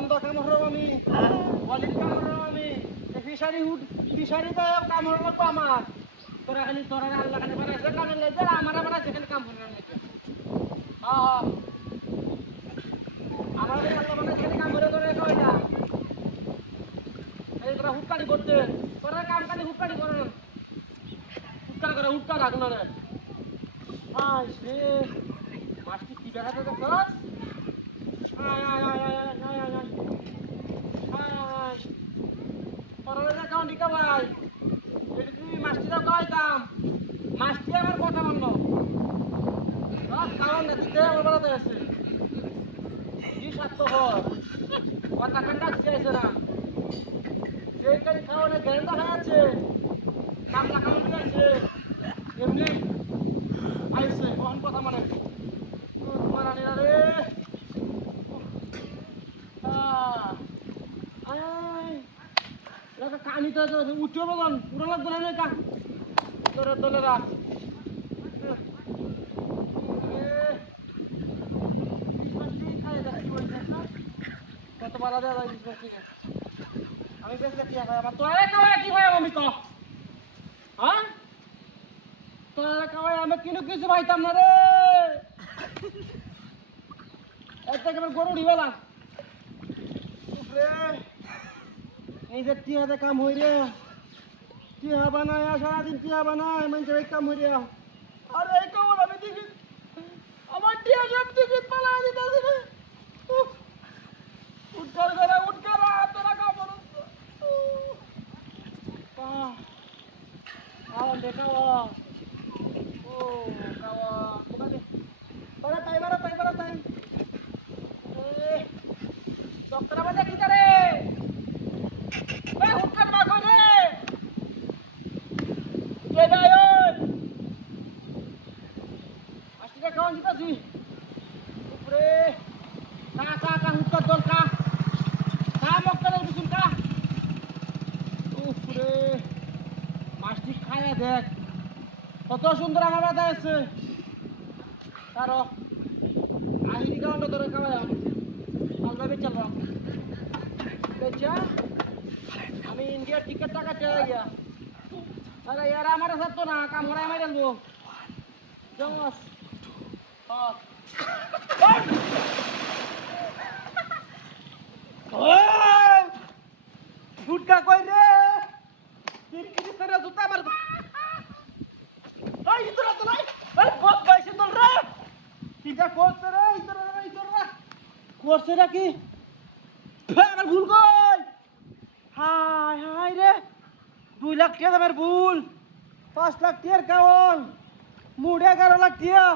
বন্ধ কাম হরম আমি ওয়ালিদ কাম হরম আমি ফিশারিতে কাম হরম লাগবো আমার তোরা খালি তোরা আল্লাহ খালি বানাইছে কামের লাইতে আমার বানাইছে খালি কাম হরম লাইতে হ্যাঁ আমার আল্লাহ বানাইছে খালি কাম হরে করে কইলা এই তোরা হুটকারি করতে তোরা কাম খালি হুটকারি করে হুটকা রাখলো রে আয় সে মাছটি কি দেখাতে দেখছ আয় আয় আয় আয় আয় আয় আয় আয় পরলে কাউন দিকা ভাই যদি তুমি মাছটিরা খাইতাম মাছটি আমার কথা মানলো কারণ দিতে আমার বেড়াতে আছে কি স্বার্থপর কথা কান্না দিতে না যে কারি খাওয়ানে গ্যারেন্টা খাওয়াচ্ছে কামলা খাওয়ান দিয়েছে এমনি আইসে কখন কথা মানে তোমার আনিরা রে কানি তো উঠে বলুন পুরো লাগবে না কা তোরে তোলে রাখ কত বাড়া দেওয়া যায় আমি বেশি কি হয় আমার তোরা খাওয়াই কি হয় আমি তো হ্যাঁ তোরা খাওয়াই আমি কিনো কিছু পাইতাম না রে এত একেবারে গরু ঢিবেলা নিজের টিহাতে কাম হই রে টিহা বানায় সারাদিন টিহা বানায় মানুষের এই কাম হই রে আরে এই কাম আমি দেখি আমার টিহা সব দেখি পালা দিতেছি রে উঠকার করে উঠকার তোরা কাম করো দেখাও ও কাওয়া বারা তাই ডক্টর বাজা কি করে এই উঠকার মা কই রে কে যায় আজকে খাওয়ান দিতাছি উপরে কা উঠকার দল কা মক্কা দিছুন কা উপরে মাছটি খায়া দেখ কত সুন্দর আমার বাতা আছে তার আহিরি গাউন্ড ধরে খাওয়াই আলবা বেচালাম বেচা আমি ইন্ডিয়ার টিকিট টাকা চেয়ে গিয়া আরে यार আমার সাথে তো না কাম করাই মাইরা লবো জমস ওই ফুটকা কই রে কিরকিরি করে জুতা মার এই ইতরা তো নাই এই বস বাইছে তো রে কিটা করছ রে ইতরা করছ রে কি আমার ভুল কই হাই রে 2 লাখ টাকা আমার ভুল 5 লাখ টাকার কাওন মুড়ে 11 লাখ টাকা